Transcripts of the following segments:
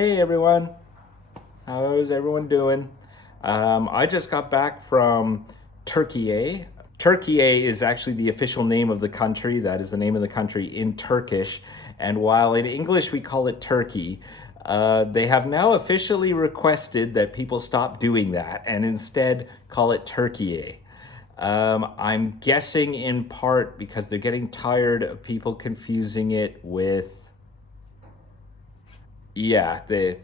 Hey everyone, how's everyone doing? I just got back from Turkiye. Turkiye is actually the official name of the country. That is the name of the country in Turkish. And while in English we call it Turkey, they have now officially requested that people stop doing that and instead call it Turkiye. I'm guessing in part because they're getting tired of people confusing it with, yeah, it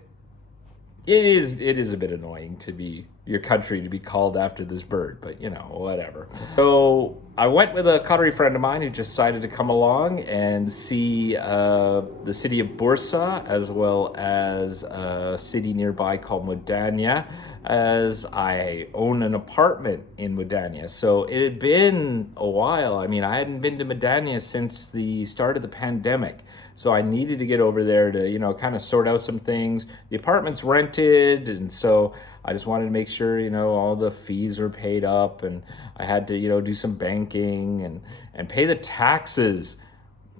is a bit annoying to be your country to be called after this bird, but whatever. So I went with a Qatari friend of mine who just decided to come along and see the city of Bursa as well as a city nearby called Mudanya, as I own an apartment in Mudanya. So it had been a while. I mean, I hadn't been to Mudanya since the start of the pandemic. So I needed to get over there to, kind of sort out some things. The apartment's rented, and so I just wanted to make sure, all the fees were paid up, and I had to, do some banking and pay the taxes.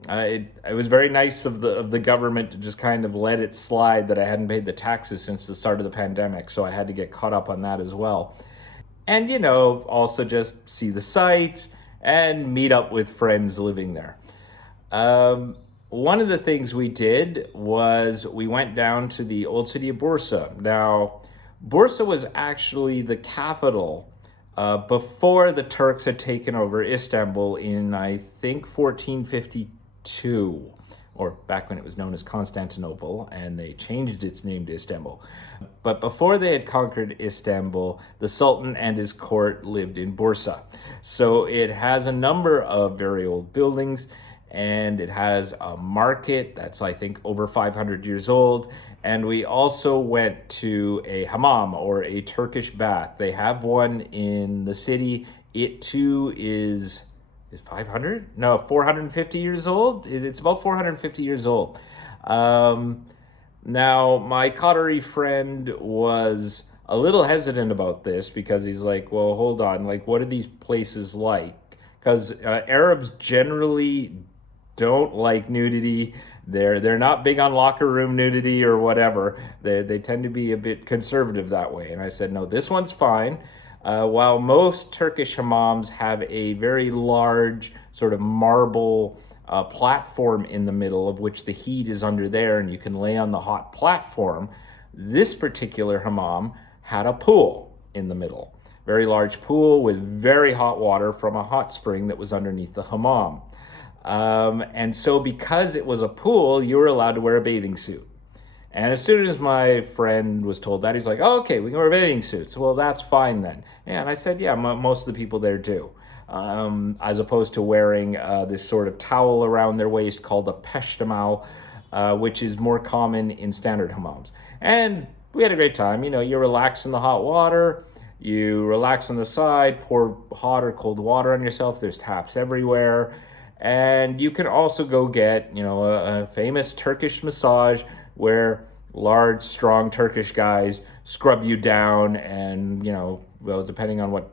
It was very nice of the government to just kind of let it slide that I hadn't paid the taxes since the start of the pandemic, so I had to get caught up on that as well. And also just see the sights and meet up with friends living there. One of the things we did was we went down to the old city of Bursa. Now, Bursa was actually the capital before the Turks had taken over Istanbul in, I think, 1452, or back when it was known as Constantinople, and they changed its name to Istanbul. But before they had conquered Istanbul, the Sultan and his court lived in Bursa. So it has a number of very old buildings, and it has a market that's, I think, over 500 years old. And we also went to a hammam, or a Turkish bath. They have one in the city. It too is 500? No, 450 years old. It's about 450 years old. Now, my Qatari friend was a little hesitant about this because he's like, well, hold on, like, what are these places like? Because Arabs generally don't like nudity. They're not big on locker room nudity or whatever. They tend to be a bit conservative that way. And I said, no, this one's fine. While most Turkish hammams have a very large sort of marble platform in the middle of which the heat is under there and you can lay on the hot platform, this particular hammam had a pool in the middle. Very large pool with very hot water from a hot spring that was underneath the hammam. And so because it was a pool, you were allowed to wear a bathing suit. And as soon as my friend was told that, he's like, oh, okay, we can wear bathing suits. Well, that's fine then. And I said, yeah, most of the people there do. As opposed to wearing this sort of towel around their waist called a peshtimal, which is more common in standard hammams. And we had a great time. You relax in the hot water. You relax on the side, pour hot or cold water on yourself. There's taps everywhere. And you can also go get, a famous Turkish massage where large, strong Turkish guys scrub you down and, well, depending on what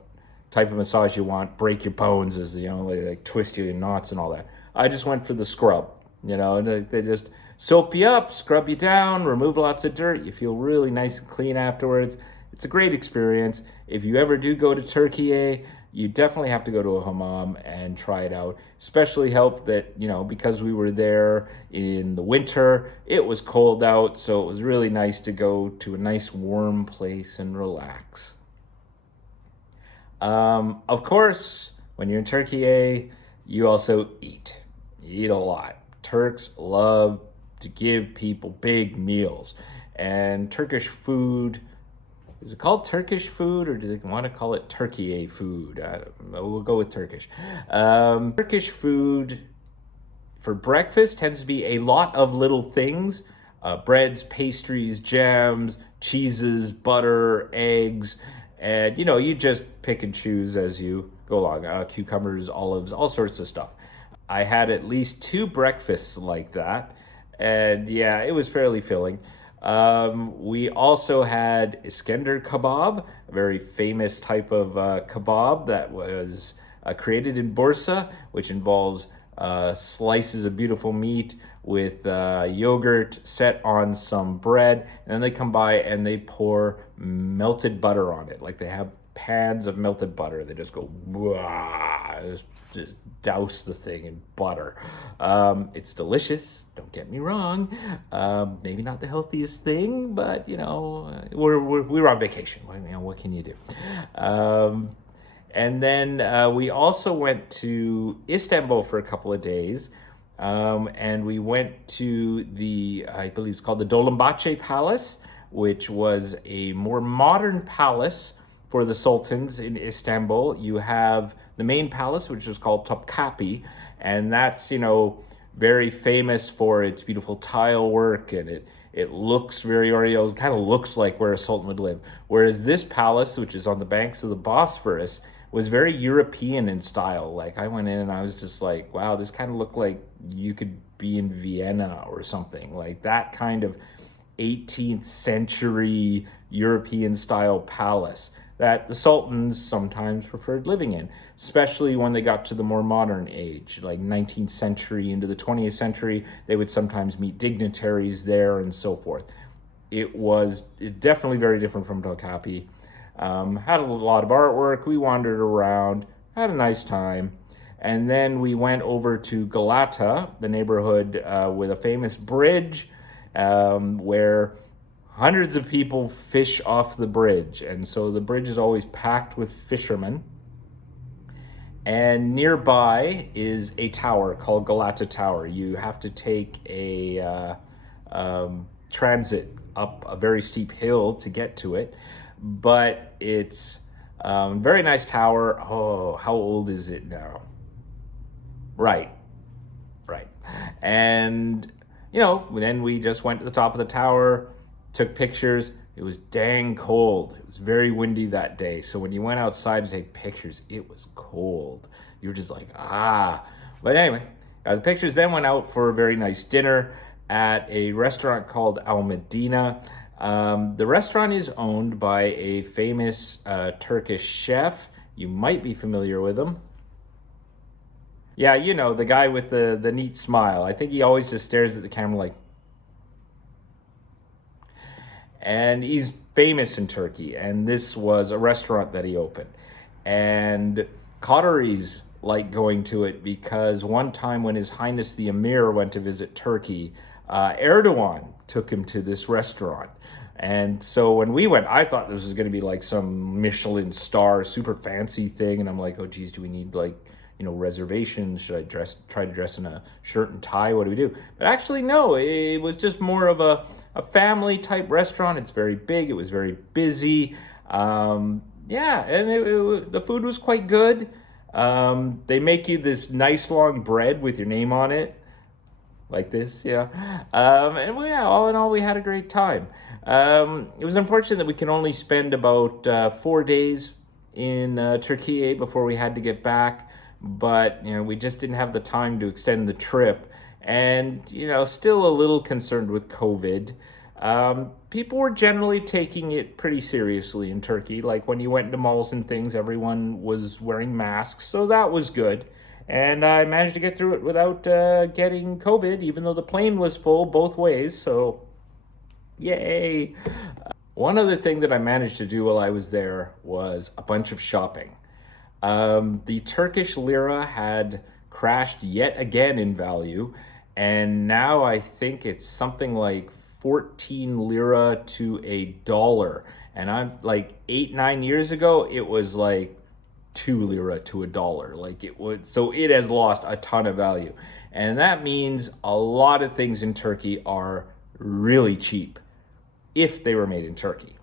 type of massage you want, break your bones as, they like twist you in knots and all that. I just went for the scrub, they just soap you up, scrub you down, remove lots of dirt. You feel really nice and clean afterwards. It's a great experience. If you ever do go to Turkey, you definitely have to go to a hammam and try it out. Especially helped that, because we were there in the winter, it was cold out, so it was really nice to go to a nice warm place and relax. Of course, when you're in Turkey, you also eat. You eat a lot. Turks love to give people big meals. And Turkish food, is it called Turkish food, or do they want to call it Turkiye food? I don't know. We'll go with Turkish. Turkish food for breakfast tends to be a lot of little things. Breads, pastries, jams, cheeses, butter, eggs. And, you just pick and choose as you go along. Cucumbers, olives, all sorts of stuff. I had at least 2 breakfasts like that. And yeah, it was fairly filling. We also had Iskender kebab, a very famous type of kebab that was created in Bursa, which involves slices of beautiful meat with yogurt set on some bread, and then they come by and they pour melted butter on it. Like they have pans of melted butter. They just go, "Wah," just douse the thing in butter. It's delicious. Don't get me wrong. Maybe not the healthiest thing, but we were on vacation. What can you do? And then we also went to Istanbul for a couple of days. And we went to I believe it's called the Dolmabahce Palace, which was a more modern palace for the sultans in Istanbul. You have the main palace, which is called Topkapi, and that's, very famous for its beautiful tile work, and it looks very Oriental. It kind of looks like where a sultan would live. Whereas this palace, which is on the banks of the Bosphorus, was very European in style. Like I went in and I was just like, wow, this kind of looked like you could be in Vienna or something. Like that kind of 18th century European style palace that the sultans sometimes preferred living in, especially when they got to the more modern age, like 19th century into the 20th century. They would sometimes meet dignitaries there and so forth. It was definitely very different from Topkapi. Had a lot of artwork. We wandered around, had a nice time. And then we went over to Galata, the neighborhood with a famous bridge where hundreds of people fish off the bridge. And so the bridge is always packed with fishermen. And nearby is a tower called Galata Tower. You have to take a transit up a very steep hill to get to it. But it's a very nice tower. Oh, how old is it now? Right. And, then we just went to the top of the tower, took pictures. It was dang cold. It was very windy that day. So when you went outside to take pictures, it was cold. You were just like, ah. But anyway, the pictures then went out for a very nice dinner at a restaurant called Al Medina. The restaurant is owned by a famous Turkish chef. You might be familiar with him. Yeah, the guy with the neat smile. I think he always just stares at the camera like. And he's famous in Turkey. And this was a restaurant that he opened. And Qataris like going to it because one time when His Highness the Emir went to visit Turkey, Erdogan took him to this restaurant. And so when we went, I thought this was going to be like some Michelin star, super fancy thing. And I'm like, oh, geez, do we need reservations? Should I try to dress in a shirt and tie? What do we do? But actually, no, it was just more of a family type restaurant. It's very big. It was very busy. And the food was quite good. They make you this nice long bread with your name on it. Like this, yeah. All in all, we had a great time. It was unfortunate that we can only spend about 4 days in Turkiye before we had to get back. But, we just didn't have the time to extend the trip. And, still a little concerned with COVID. People were generally taking it pretty seriously in Turkey. Like when you went into malls and things, everyone was wearing masks. So that was good. And I managed to get through it without getting COVID, even though the plane was full both ways. So, yay. One other thing that I managed to do while I was there was a bunch of shopping. The Turkish lira had crashed yet again in value. And now I think it's something like 14 lira to a dollar. And I'm like 8-9 years ago, it was like 2 lira to a dollar. So it has lost a ton of value. And that means a lot of things in Turkey are really cheap if they were made in Turkey.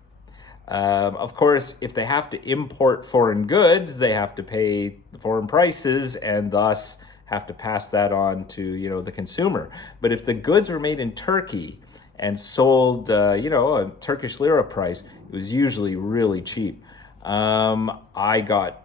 Of course, if they have to import foreign goods, they have to pay the foreign prices and thus have to pass that on to, the consumer. But if the goods were made in Turkey and sold, a Turkish lira price, it was usually really cheap. I got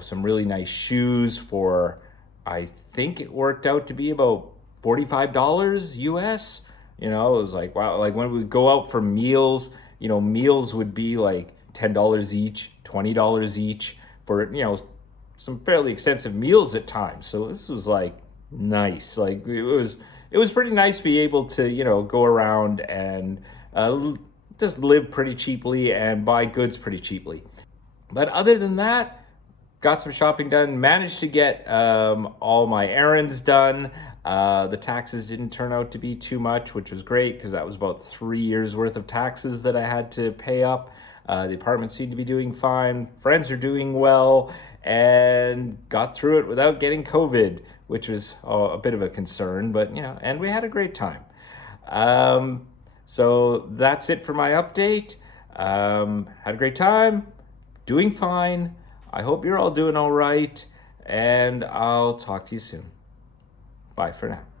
some really nice shoes for, I think it worked out to be about $45 US. It was like, wow, like when we go out for meals, meals would be like $10 each, $20 each for, some fairly extensive meals at times. So this was like, Nice. Like it was pretty nice to be able to, go around and just live pretty cheaply and buy goods pretty cheaply. But other than that, got some shopping done, managed to get all my errands done. The taxes didn't turn out to be too much, which was great because that was about 3 years worth of taxes that I had to pay up. The apartment seemed to be doing fine. Friends are doing well, and got through it without getting COVID, which was a bit of a concern, but and we had a great time. Um, so that's it for my update. Had a great time, doing fine. I hope you're all doing all right, and I'll talk to you soon. Bye for now.